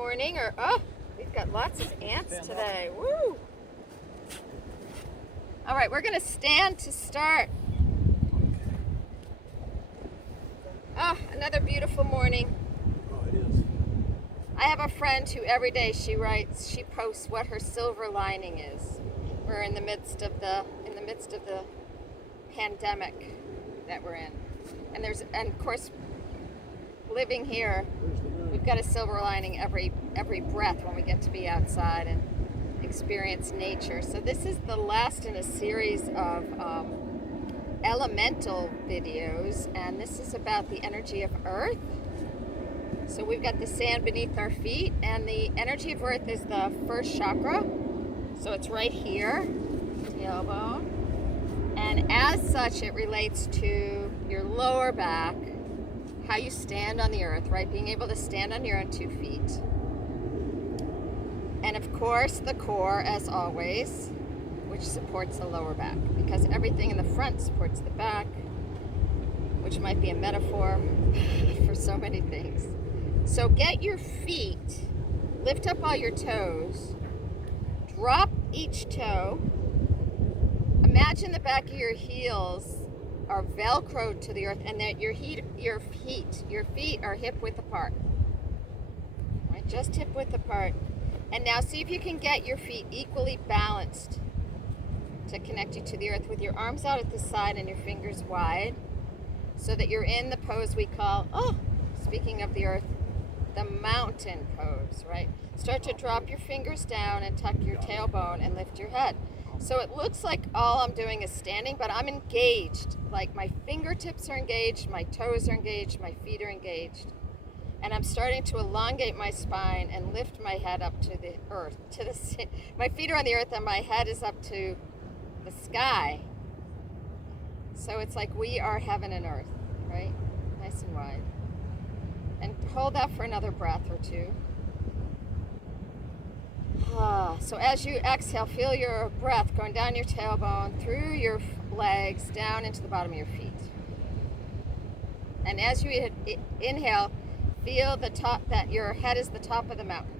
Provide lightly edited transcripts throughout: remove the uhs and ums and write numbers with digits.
morning, or we've got lots of ants today. Woo! All right, we're gonna stand to start. Another beautiful morning. Oh, it is. I have a friend who every day she posts what her silver lining is. We're in the midst of the pandemic that we're in, and of course, living here, we've got a silver lining every breath when we get to be outside and experience nature. So this is the last in a series of elemental videos, and this is about the energy of Earth. So we've got the sand beneath our feet, and the energy of Earth is the first chakra. So it's right here, tailbone. And as such, it relates to your lower back, how you stand on the earth, right? Being able to stand on your own 2 feet. And of course, the core, as always, which supports the lower back, because everything in the front supports the back, which might be a metaphor for so many things. So get your feet, lift up all your toes, drop each toe. Imagine the back of your heels are velcroed to the earth, and that your feet are hip width apart. Right, just hip width apart. And now see if you can get your feet equally balanced to connect you to the earth, with your arms out at the side and your fingers wide, so that you're in the pose we call, speaking of the earth, the mountain pose, right? Start to drop your fingers down and tuck your tailbone and lift your head. So it looks like all I'm doing is standing, but I'm engaged. Like my fingertips are engaged, my toes are engaged, my feet are engaged. And I'm starting to elongate my spine and lift my head up to the earth. My feet are on the earth and my head is up to the sky. So it's like we are heaven and earth, right? Nice and wide. And hold that for another breath or two. So as you exhale, feel your breath going down your tailbone, through your legs, down into the bottom of your feet. And as you inhale, feel that your head is the top of the mountain,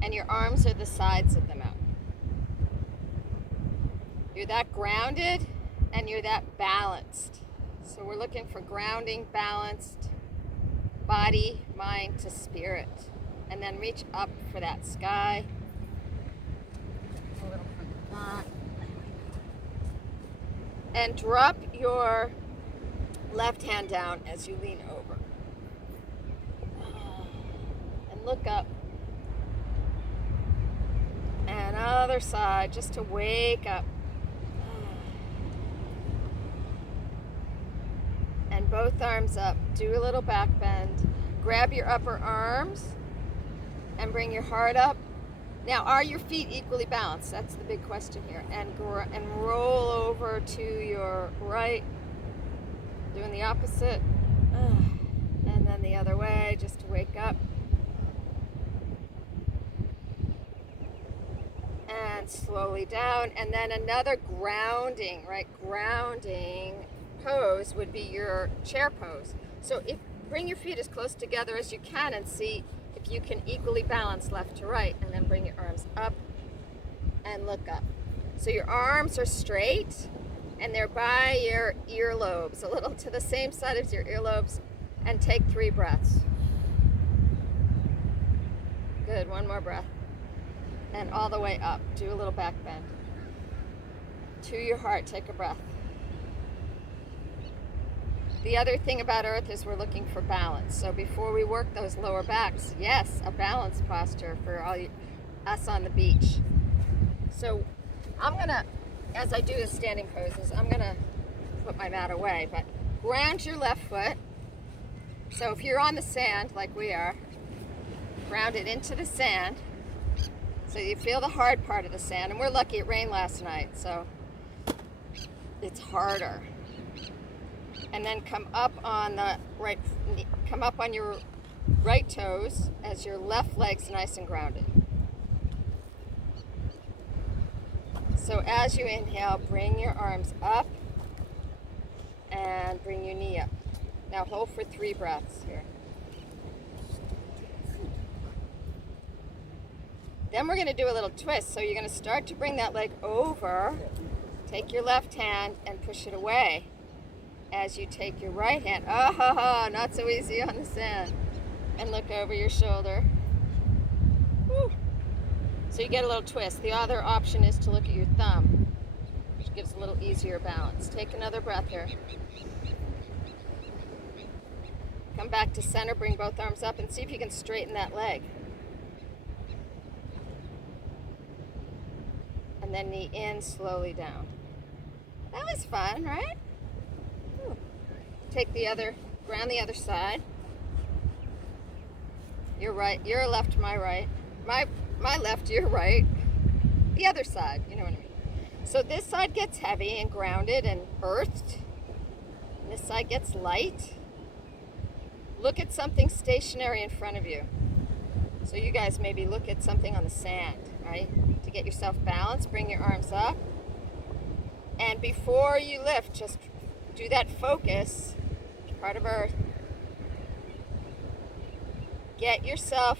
and your arms are the sides of the mountain. You're that grounded, and you're that balanced. So we're looking for grounding, balanced, body, mind to spirit. And then reach up for that sky. A little from that. And drop your left hand down as you lean over. And look up. And other side, just to wake up. And both arms up. Do a little back bend. Grab your upper arms and bring your heart up. Now, are your feet equally balanced? That's the big question here. And roll over to your right, doing the opposite. And then the other way, just to wake up. And slowly down. And then another grounding, right? Grounding pose would be your chair pose. So bring your feet as close together as you can and see if you can equally balance left to right, and then bring your arms up and look up. So your arms are straight and they're by your earlobes, a little to the same side as your earlobes, and take 3 breaths. Good, one more breath. And all the way up, do a little back bend. To your heart, take a breath. The other thing about Earth is we're looking for balance. So before we work those lower backs, yes, a balance posture for us on the beach. So I'm gonna, as I do the standing poses, I'm gonna put my mat away, but ground your left foot. So if you're on the sand like we are, ground it into the sand so you feel the hard part of the sand. And we're lucky it rained last night, so it's harder. And then come up on your right toes as your left leg's nice and grounded. So as you inhale, bring your arms up and bring your knee up. Now hold for 3 breaths here. Then we're going to do a little twist. So you're going to start to bring that leg over. Take your left hand and push it away as you take your right hand. Oh, not so easy on the sand. And look over your shoulder. Woo. So you get a little twist. The other option is to look at your thumb, which gives a little easier balance. Take another breath here. Come back to center, bring both arms up, and see if you can straighten that leg. And then knee in, slowly down. That was fun, right? Ooh. Take the other, ground the other side. Your right, your left, my right. My left, your right. The other side, you know what I mean. So this side gets heavy and grounded and earthed. And this side gets light. Look at something stationary in front of you. So you guys maybe look at something on the sand, right? To get yourself balanced, bring your arms up. And before you lift, just do that focus, part of earth. Get yourself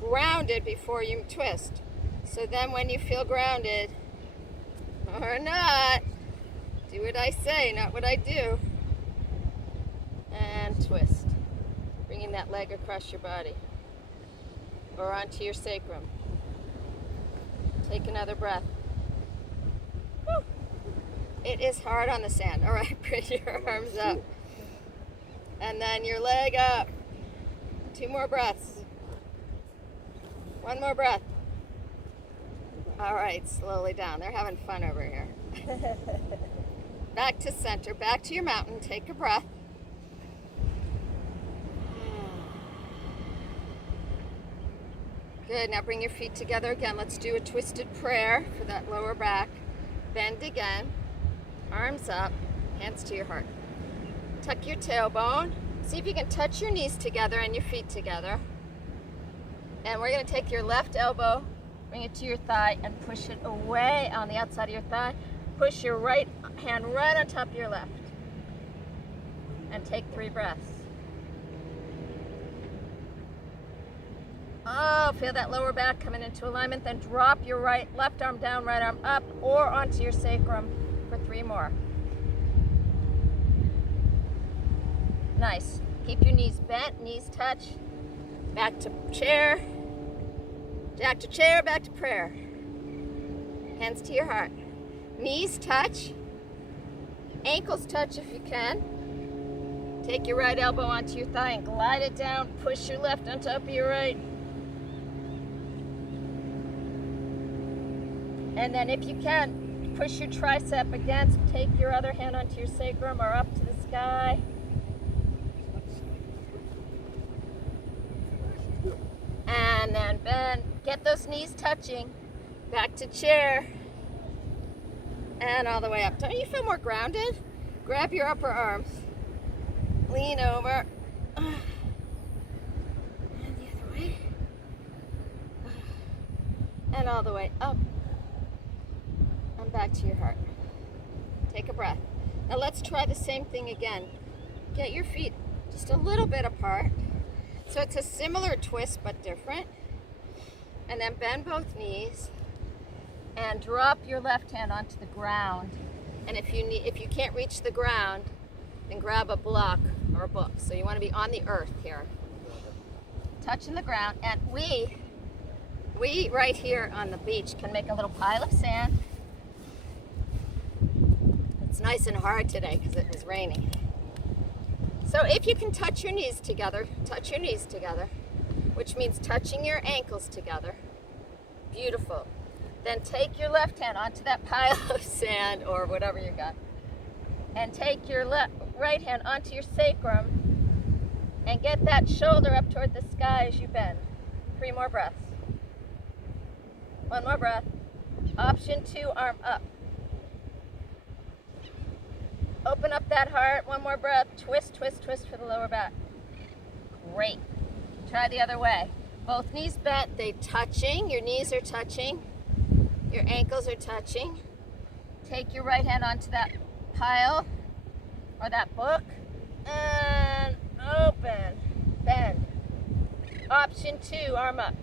grounded before you twist. So then when you feel grounded, or not, do what I say, not what I do. And twist. Bringing that leg across your body or onto your sacrum. Take another breath. Woo. It is hard on the sand. All right, bring your arms up. And then your leg up. 2 more breaths. 1 more breath. All right, slowly down. They're having fun over here. Back to center, back to your mountain. Take a breath. Good, now bring your feet together again. Let's do a twisted prayer for that lower back. Bend again, arms up, hands to your heart. Tuck your tailbone. See if you can touch your knees together and your feet together. And we're gonna take your left elbow, bring it to your thigh and push it away on the outside of your thigh. Push your right hand right on top of your left. And take 3 breaths. Oh, feel that lower back coming into alignment. Then drop your left arm down, right arm up, or onto your sacrum for 3 more. Nice. Keep your knees bent, knees touch. Back to chair. Back to chair, back to prayer. Hands to your heart. Knees touch. Ankles touch if you can. Take your right elbow onto your thigh and glide it down. Push your left on top of your right. And then if you can, push your tricep against, take your other hand onto your sacrum or up to the sky. And then bend, get those knees touching, back to chair, and all the way up. Don't you feel more grounded? Grab your upper arms, lean over, and the other way, and all the way up. Back to your heart. Take a breath. Now let's try the same thing again. Get your feet just a little bit apart. So it's a similar twist but different. And then bend both knees and drop your left hand onto the ground. And if you can't reach the ground, then grab a block or a book. So you want to be on the earth here. Touching the ground. And we right here on the beach can make a little pile of sand. It's nice and hard today because it was raining. So if you can touch your knees together, which means touching your ankles together. Beautiful. Then take your left hand onto that pile of sand or whatever you got. And take your right hand onto your sacrum and get that shoulder up toward the sky as you bend. 3 more breaths. 1 more breath. Option 2, arm up. Open up that heart. 1 more breath. Twist, twist, twist for the lower back. Great. Try the other way. Both knees bent. They touching. Your knees are touching. Your ankles are touching. Take your right hand onto that pile or that book and open. Bend. Option 2, arm up.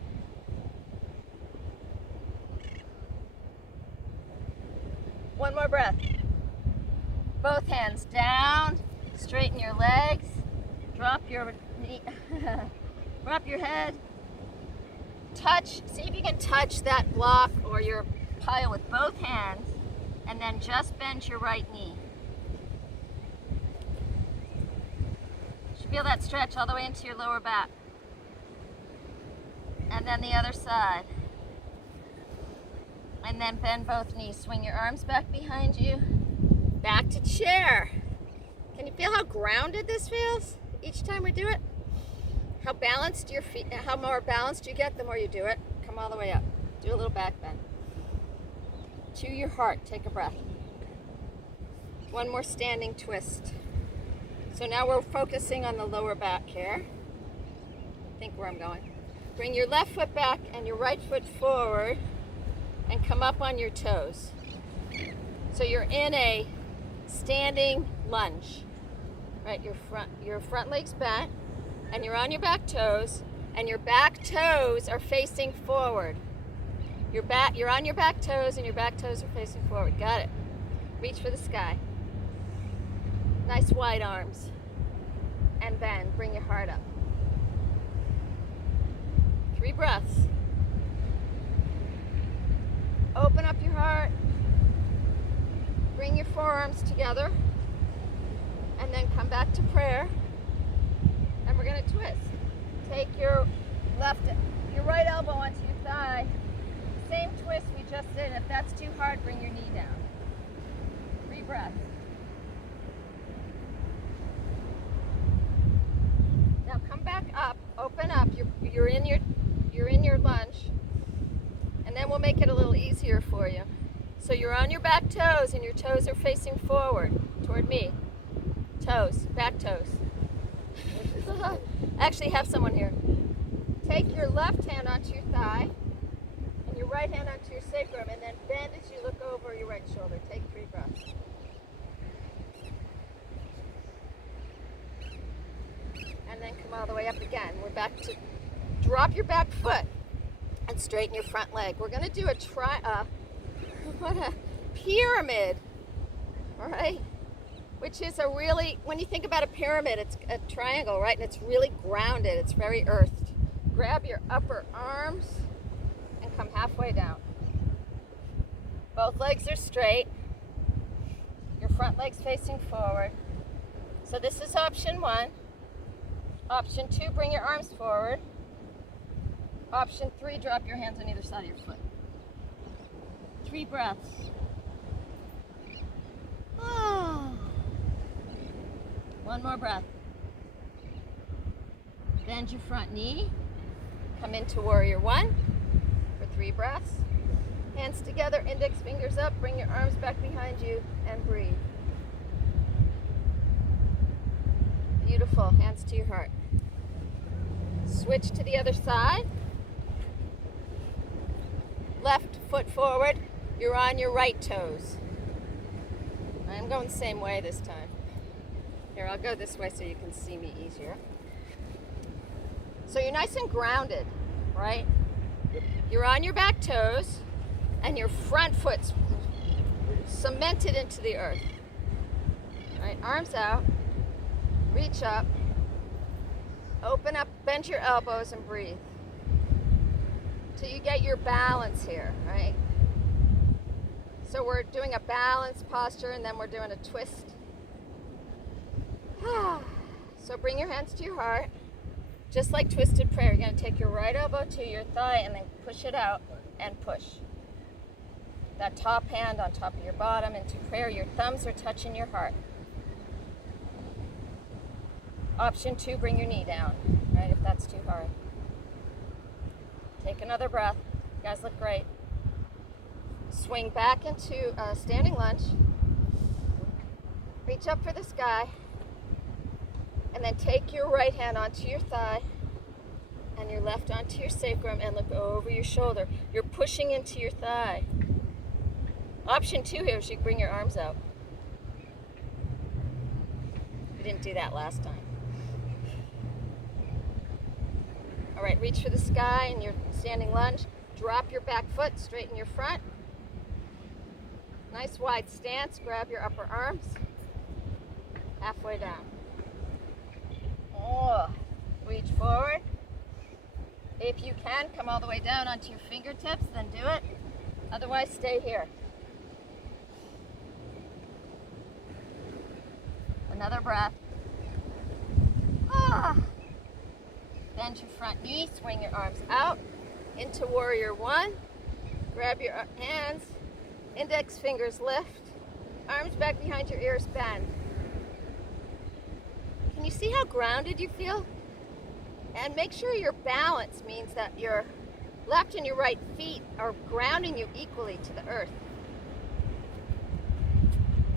One more breath. Both hands down, straighten your legs, drop your knee, drop your head, touch, see if you can touch that block or your pile with both hands, and then just bend your right knee. You should feel that stretch all the way into your lower back. And then the other side. And then bend both knees. Swing your arms back behind you. Back to chair. Can you feel how grounded this feels each time we do it? How balanced your feet, how more balanced you get the more you do it. Come all the way up. Do a little back bend. To your heart, take a breath. One more standing twist. So now we're focusing on the lower back here. Think where I'm going. Bring your left foot back and your right foot forward and come up on your toes. So you're in a standing lunge, right? Your front leg's bent and you're on your back toes and your back toes are facing forward. You're on your back toes and your back toes are facing forward. Got it. Reach for the sky. Nice wide arms. And bend. Bring your heart up. 3 breaths. Open up your heart. Bring your forearms together. And then come back to prayer. And we're going to twist. Take your right elbow onto your thigh. Same twist we just did. If that's too hard, bring your knee down. 3 breaths. Now come back up. Open up. You're in your lunge. And then we'll make it a little easier for you. So you're on your back toes and your toes are facing forward toward me. Toes, back toes. I actually have someone here. Take your left hand onto your thigh and your right hand onto your sacrum and then bend as you look over your right shoulder. Take 3 breaths. And then come all the way up again. We're back to drop your back foot and straighten your front leg. We're going to do a pyramid, all right? Which is when you think about a pyramid, it's a triangle, right? And it's really grounded. It's very earthed. Grab your upper arms and come halfway down. Both legs are straight. Your front leg's facing forward. So this is option 1. Option 2, bring your arms forward. Option 3, drop your hands on either side of your foot. 3 breaths. One more breath. Bend your front knee. Come into warrior 1 for 3 breaths. Hands together, index fingers up. Bring your arms back behind you and breathe. Beautiful. Hands to your heart. Switch to the other side. Left foot forward. You're on your right toes. I'm going the same way this time. Here, I'll go this way so you can see me easier. So you're nice and grounded, right? You're on your back toes and your front foot's cemented into the earth. Right, arms out, reach up, open up, bend your elbows and breathe. Till you get your balance here, right? So we're doing a balanced posture and then we're doing a twist. So bring your hands to your heart. Just like twisted prayer, you're going to take your right elbow to your thigh and then push it out and push. That top hand on top of your bottom into prayer. Your thumbs are touching your heart. Option 2, bring your knee down, right, if that's too hard. Take another breath. You guys look great. Swing back into a standing lunge. Reach up for the sky. And then take your right hand onto your thigh and your left onto your sacrum and look over your shoulder. You're pushing into your thigh. Option 2 here is you bring your arms out. We didn't do that last time. All right, reach for the sky in your standing lunge. Drop your back foot, straighten your front. Nice wide stance. Grab your upper arms. Halfway down. Oh, reach forward. If you can, come all the way down onto your fingertips, then do it. Otherwise, stay here. Another breath. Ah. Bend your front knee, swing your arms out into warrior one. Grab your hands, index fingers lift, arms back behind your ears, bend. Can you see how grounded you feel? And make sure your balance means that your left and your right feet are grounding you equally to the earth.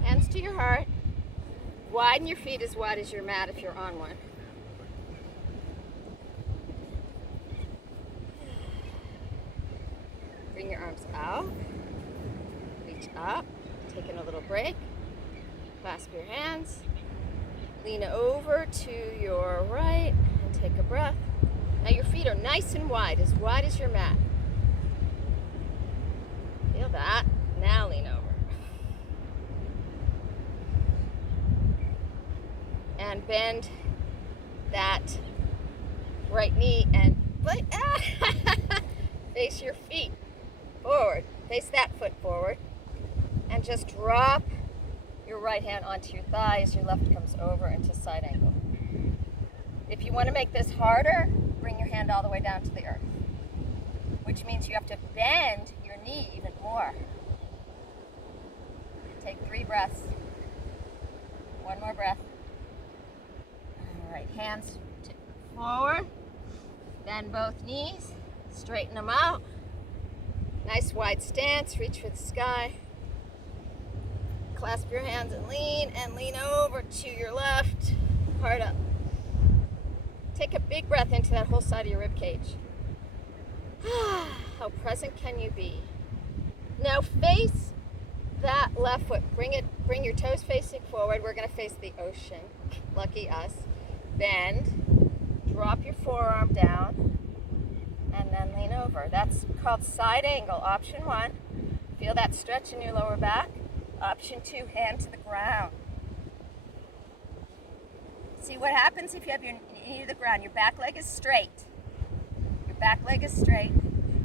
Hands to your heart. Widen your feet as wide as your mat if you're on one. Bring your arms out. Reach up. Taking a little break. Clasp your hands. Lean over to your right and take a breath. Now your feet are nice and wide as your mat. Feel that. Now lean over. And bend that right knee and face your feet forward. Face that foot forward. And just drop your right hand onto your thigh as your left comes over into side angle. If you want to make this harder, bring your hand all the way down to the earth, which means you have to bend your knee even more. Take 3 breaths. 1 more breath. All right, hands forward. Bend both knees. Straighten them out. Nice wide stance. Reach for the sky. Clasp your hands and lean over to your left. Hard up. Take a big breath into that whole side of your rib cage. How present can you be? Now face that left foot. Bring your toes facing forward. We're going to face the ocean. Lucky us. Bend. Drop your forearm down. And then lean over. That's called side angle. Option 1. Feel that stretch in your lower back. Option 2, hand to the ground. See what happens if you have your knee to the ground. Your back leg is straight. Your back leg is straight.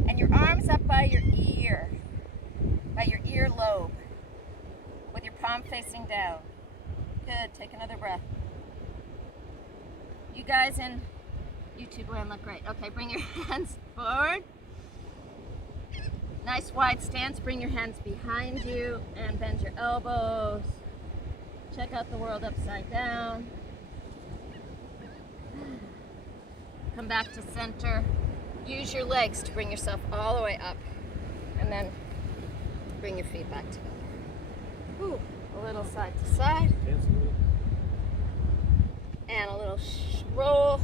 And your arms up by your ear lobe. With your palm facing down. Good. Take another breath. You guys in YouTube land look great. Okay, bring your hands forward. Nice wide stance. Bring your hands behind you and bend your elbows. Check out the world upside down. Come back to center. Use your legs to bring yourself all the way up. And then bring your feet back together. Ooh, a little side to side. And a little roll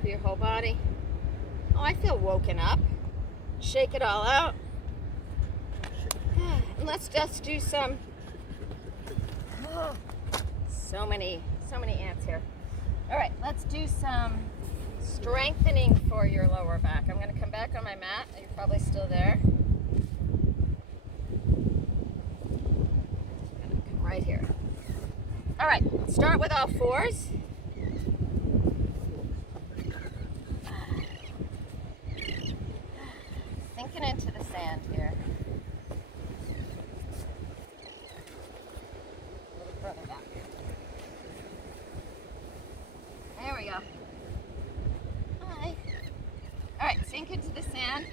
for your whole body. Oh, I feel woken up. Shake it all out. And let's just do some. So many ants here. All right, let's do some strengthening for your lower back. I'm going to come back on my mat. You're probably still there. I'm going to come right here. All right, start with all fours. Sinking into the sand here. A little further back. There we go. Hi. All right, sink into the sand.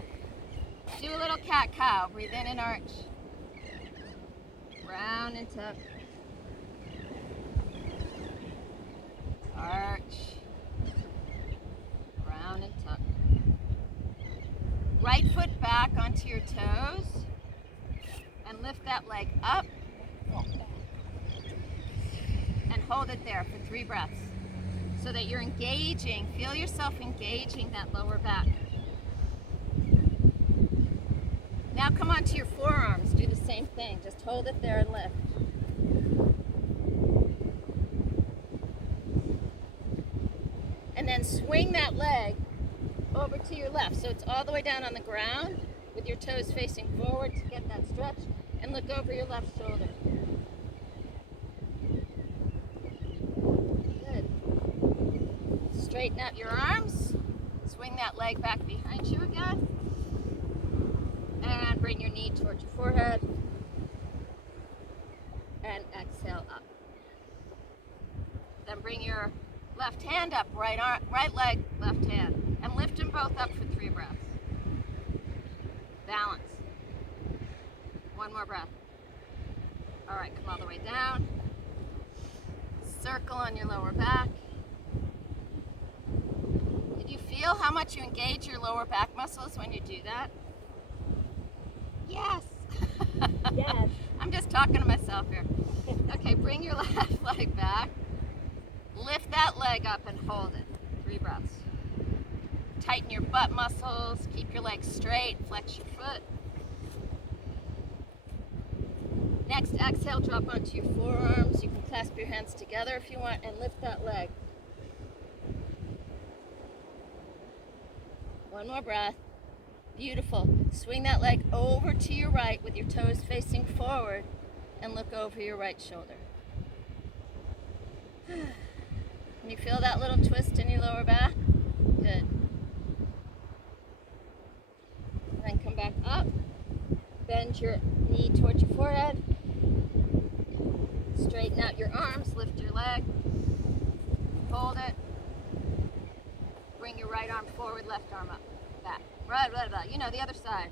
Do a little cat-cow. Breathe in and arch. Round and tuck. Arch. Round and tuck. Right foot back onto your toes. And lift that leg up. And hold it there for 3 breaths. So that you're engaging, feel yourself engaging that lower back. Now come onto your forearms, do the same thing. Just hold it there and lift. And then swing that leg over to your left. So it's all the way down on the ground with your toes facing forward to get that stretch. And look over your left shoulder. Good. Straighten out your arms. Swing that leg back behind you again. And bring your knee towards your forehead. And exhale up. Then bring your left hand up, right leg, left hand. And lift them both up for 3 breaths. Balance. 1 more breath. All right, come all the way down. Circle on your lower back. Did you feel how much you engage your lower back muscles when you do that? Yes. Yes. I'm just talking to myself here. Okay, bring your left leg back. Lift that leg up and hold it. 3 breaths. Tighten your butt muscles. Keep your legs straight. Flex your foot. Next, exhale, drop onto your forearms. You can clasp your hands together if you want and lift that leg. 1 more breath. Beautiful. Swing that leg over to your right with your toes facing forward and look over your right shoulder. Can you feel that little twist in your lower back? Good. Then come back up. Bend your knee towards your forehead. Straighten out your arms. Lift your leg. Hold it. Bring your right arm forward, left arm up. Back. Right. You know, the other side.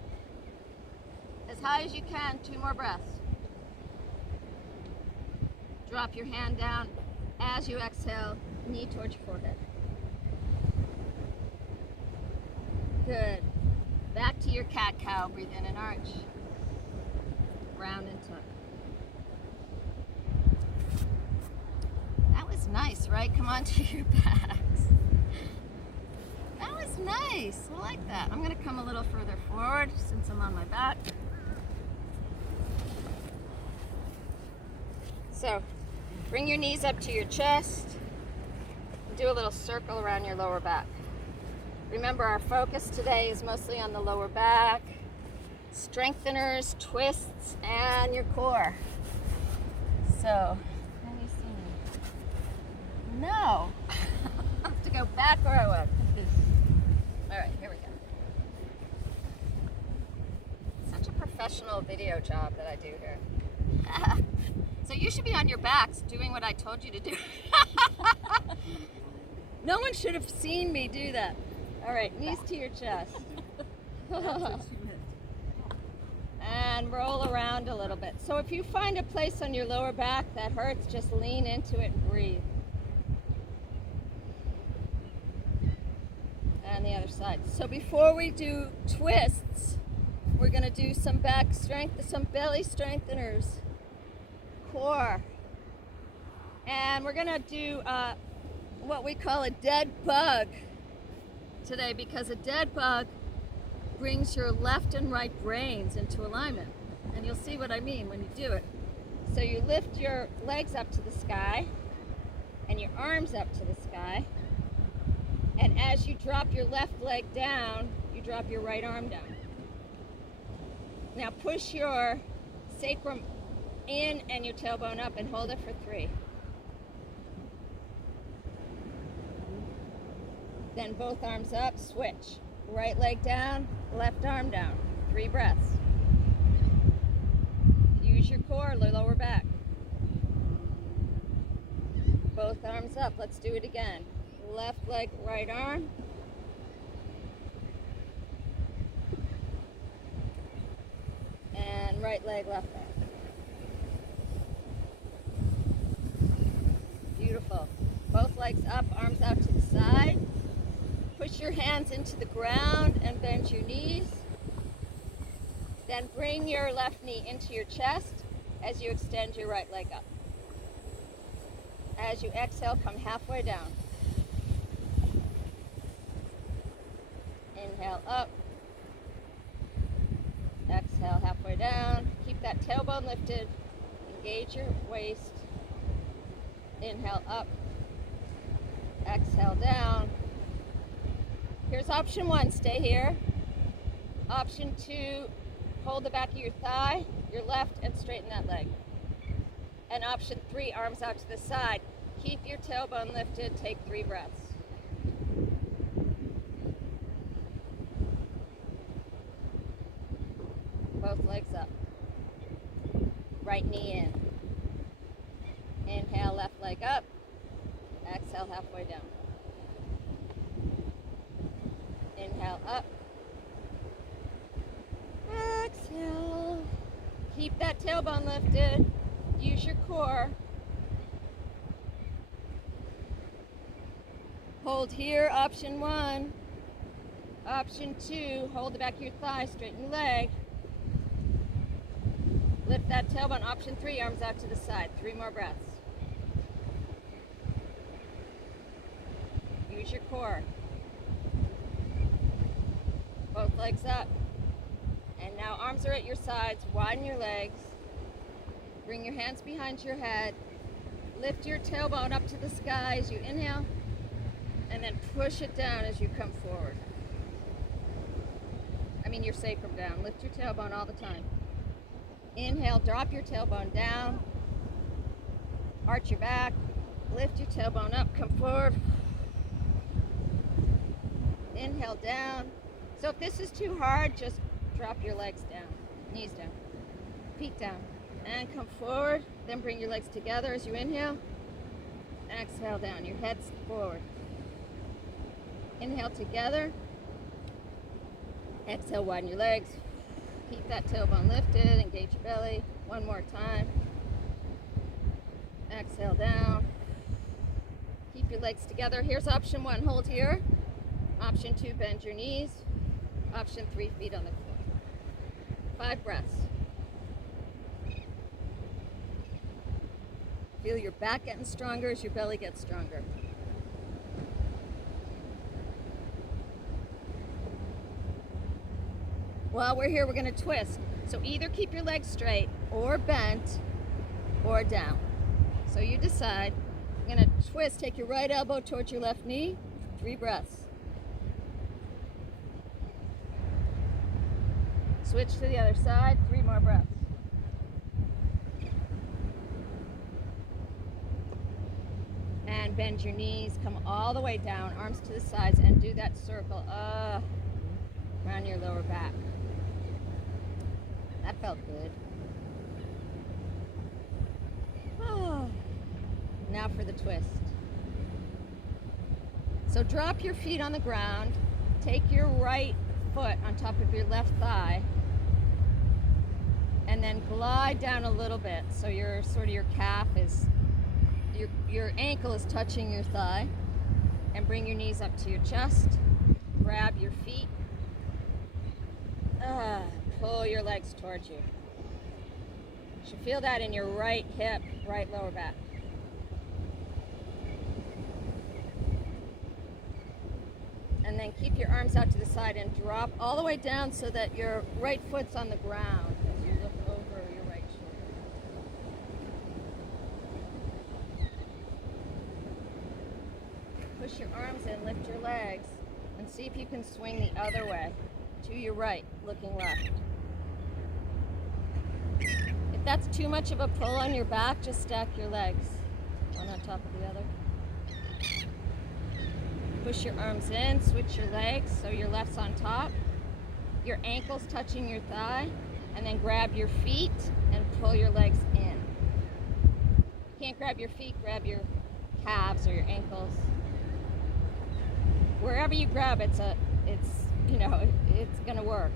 As high as you can. 2 more breaths. Drop your hand down as you exhale. Knee towards your forehead. Good. Back to your cat-cow. Breathe in and arch. Round and tuck. That was nice, right? Come onto your backs. That was nice. I like that. I'm going to come a little further forward since I'm on my back. So, bring your knees up to your chest. Do a little circle around your lower back. Remember, our focus today is mostly on the lower back, strengtheners, twists, and your core. So, can you see me? No. I have to go back where I was. All right, here we go. Such a professional video job that I do here. So you should be on your backs doing what I told you to do. No one should have seen me do that. All right, knees to your chest. And roll around a little bit. So if you find a place on your lower back that hurts, just lean into it and breathe. And the other side. So before we do twists, we're going to do some back strength, some belly strengtheners, core. And we're going to do what we call a dead bug today, because a dead bug brings your left and right brains into alignment. And you'll see what I mean when you do it. So you lift your legs up to the sky and your arms up to the sky. And as you drop your left leg down, you drop your right arm down. Now push your sacrum in and your tailbone up and hold it for 3. Then both arms up, switch. Right leg down, left arm down. 3 breaths. Use your core, lower back. Both arms up. Let's do it again. Left leg, right arm. And right leg, left arm. Beautiful. Both legs up, arms out to the side. Push your hands into the ground and bend your knees. Then bring your left knee into your chest as you extend your right leg up. As you exhale, come halfway down. Inhale up. Exhale halfway down. Keep that tailbone lifted. Engage your waist. Inhale up. Exhale down. Here's option 1, stay here. Option 2, Hold the back of your thigh, your left, and straighten that leg. And option 3, arms out to the side. Keep your tailbone lifted, take 3 breaths. Both legs up. Right knee in. Inhale, left leg up. Exhale, halfway down. Inhale, up. Exhale. Keep that tailbone lifted. Use your core. Hold here, option 1. Option 2, hold the back of your thigh, straighten your leg. Lift that tailbone. Option 3, arms out to the side. 3 more breaths. Use your core. Both legs up. And now arms are at your sides. Widen your legs. Bring your hands behind your head. Lift your tailbone up to the sky as you inhale. And then push it down as you come forward. I mean your sacrum down. Lift your tailbone all the time. Inhale, drop your tailbone down. Arch your back. Lift your tailbone up, come forward. Inhale down. So if this is too hard, just drop your legs down. Knees down. Feet down. And come forward. Then bring your legs together as you inhale. Exhale down. Your head's forward. Inhale together. Exhale, widen your legs. Keep that tailbone lifted, engage your belly. One more time. Exhale down. Keep your legs together. Here's option 1, hold here. Option 2, bend your knees. Option 3, feet on the floor. 5 breaths. Feel your back getting stronger as your belly gets stronger. While we're here, we're going to twist. So either keep your legs straight or bent or down. So you decide. You're going to twist. Take your right elbow towards your left knee. 3 breaths. Switch to the other side. 3 more breaths. And bend your knees. Come all the way down. Arms to the sides. And do that circle around your lower back. That felt good. Oh. Now for the twist. So drop your feet on the ground. Take your right foot on top of your left thigh. And then glide down a little bit. So your calf is, your ankle is touching your thigh. And bring your knees up to your chest. Grab your feet. Pull your legs towards you. You should feel that in your right hip, right lower back. And then keep your arms out to the side and drop all the way down so that your right foot's on the ground as you look over your right shoulder. Push your arms in, lift your legs, and see if you can swing the other way. To your right, looking left. If that's too much of a pull on your back, just stack your legs, one on top of the other. Push your arms in, switch your legs so your left's on top. Your ankle's touching your thigh, and then grab your feet and pull your legs in. You can't grab your feet, grab your calves or your ankles. Wherever you grab, it's gonna work.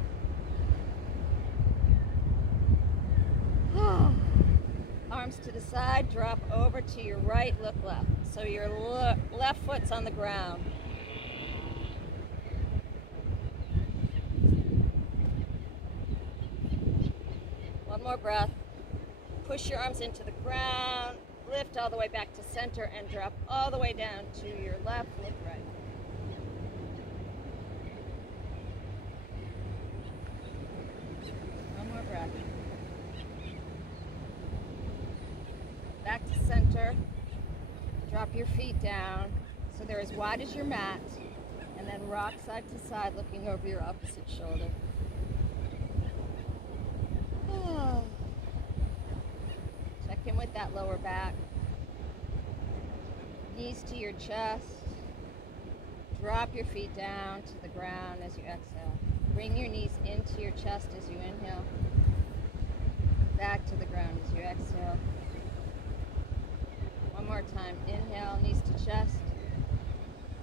Arms to the side, drop over to your right, look left. So your left foot's on the ground. One more breath. Push your arms into the ground, lift all the way back to center, and drop all the way down to your left, look right. Breath. Back to center. Drop your feet down so they're as wide as your mat, and then rock side to side looking over your opposite shoulder. in with that lower back. Knees to your chest. Drop your feet down to the ground as you exhale. Bring your knees into your chest as you inhale. Back to the ground as you exhale. One more time. Inhale, knees to chest.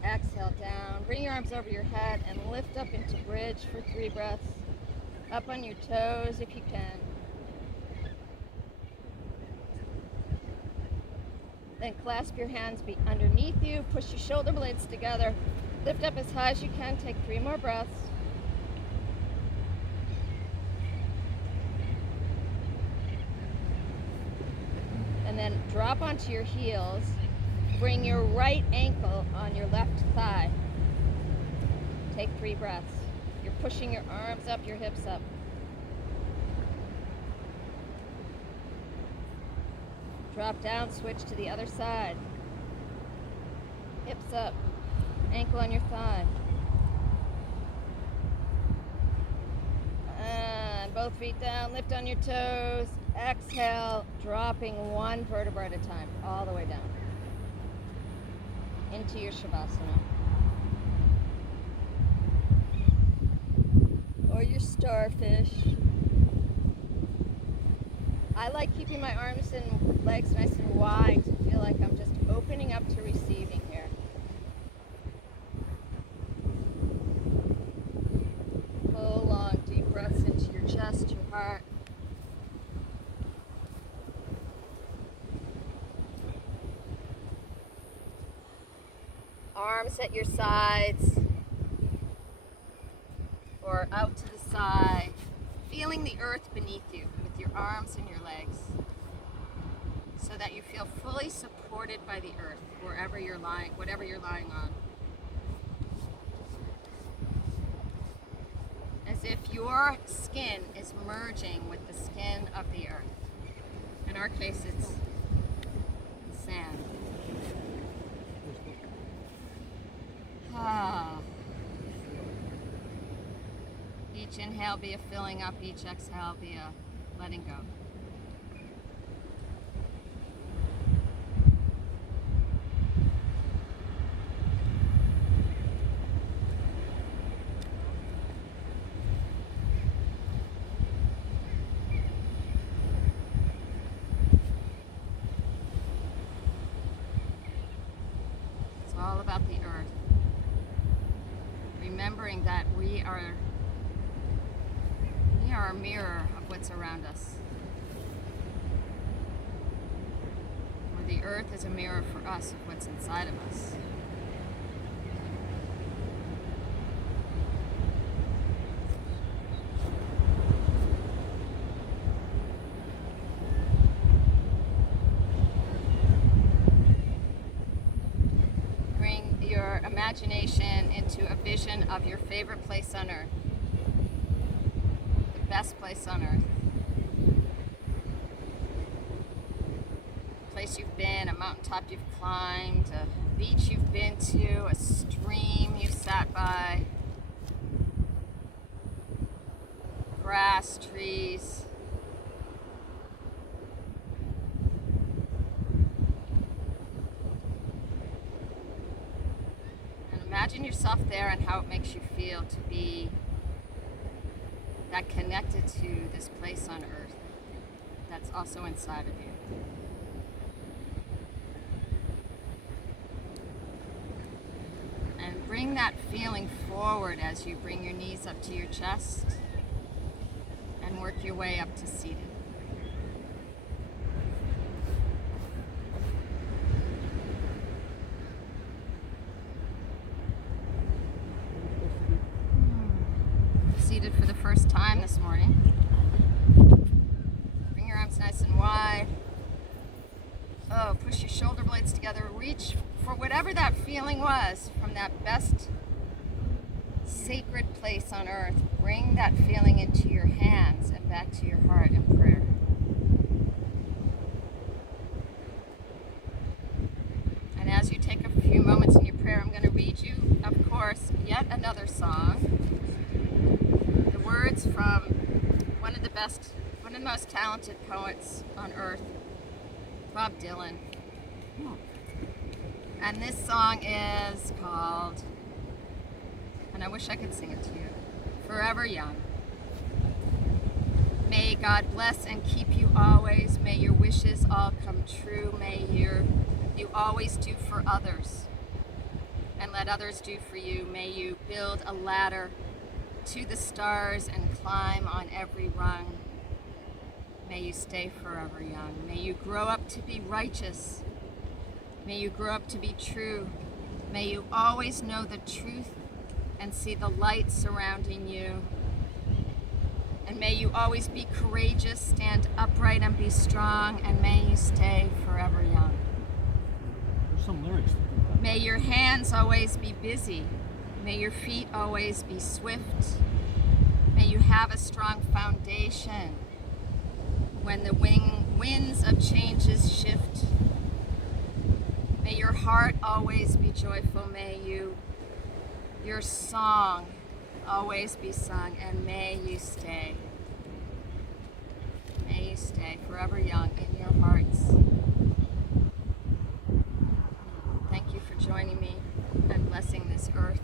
Exhale down. Bring your arms over your head and lift up into bridge for 3 breaths. Up on your toes if you can. Then clasp your hands underneath you. Push your shoulder blades together. Lift up as high as you can. Take 3 more breaths. And then drop onto your heels. Bring your right ankle on your left thigh. Take 3 breaths. You're pushing your arms up, your hips up. Drop down, switch to the other side. Hips up, ankle on your thigh. And both feet down, lift on your toes. Exhale, dropping 1 vertebra at a time, all the way down. Into your Shavasana. Or your starfish. I like keeping my arms and legs nice and wide to feel like I'm just opening up to receiving here. Full long deep breaths into your chest, your heart. Arms at your sides or out to the side, feeling the earth beneath you with your arms and your legs so that you feel fully supported by the earth wherever you're lying, whatever you're lying on. As if your skin is merging with the skin of the earth. In our case, it's sand. Each inhale be a filling up, each exhale be a letting go. It's all about the earth. Remembering that we are a mirror of what's around us. Or the earth is a mirror for us of what's inside of us. Bring your imagination into a vision of your favorite place on earth. Best place on earth. A place you've been, a mountaintop you've climbed, a beach you've been to, a stream you've sat by, grass, trees. And imagine yourself there and how it makes you feel to be that connected to this place on earth that's also inside of you. And bring that feeling forward as you bring your knees up to your chest and work your way up to seated. Seated for the first time this morning. Bring your arms nice and wide. Oh, push your shoulder blades together. Reach for whatever that feeling was from that best sacred place on earth. Bring that feeling into your hands and back to your heart in prayer. And as you take a few moments in your prayer, I'm going to read you, of course, yet another song. Words from one of the most talented poets on earth, Bob Dylan. Oh. And this song is called, and I wish I could sing it to you, Forever Young. May God bless and keep you always. May your wishes all come true. May you always do for others and let others do for you. May you build a ladder to the stars and climb on every rung. May you stay forever young. May you grow up to be righteous. May you grow up to be true. May you always know the truth and see the light surrounding you. And may you always be courageous, stand upright and be strong, and may you stay forever young. There's some lyrics. May your hands always be busy. May your feet always be swift. May you have a strong foundation when the winds of changes shift. May your heart always be joyful. May your song always be sung, and may you stay. May you stay forever young in your hearts. Thank you for joining me and blessing this earth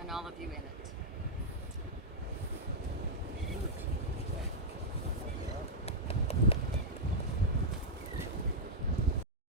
and all of you in it.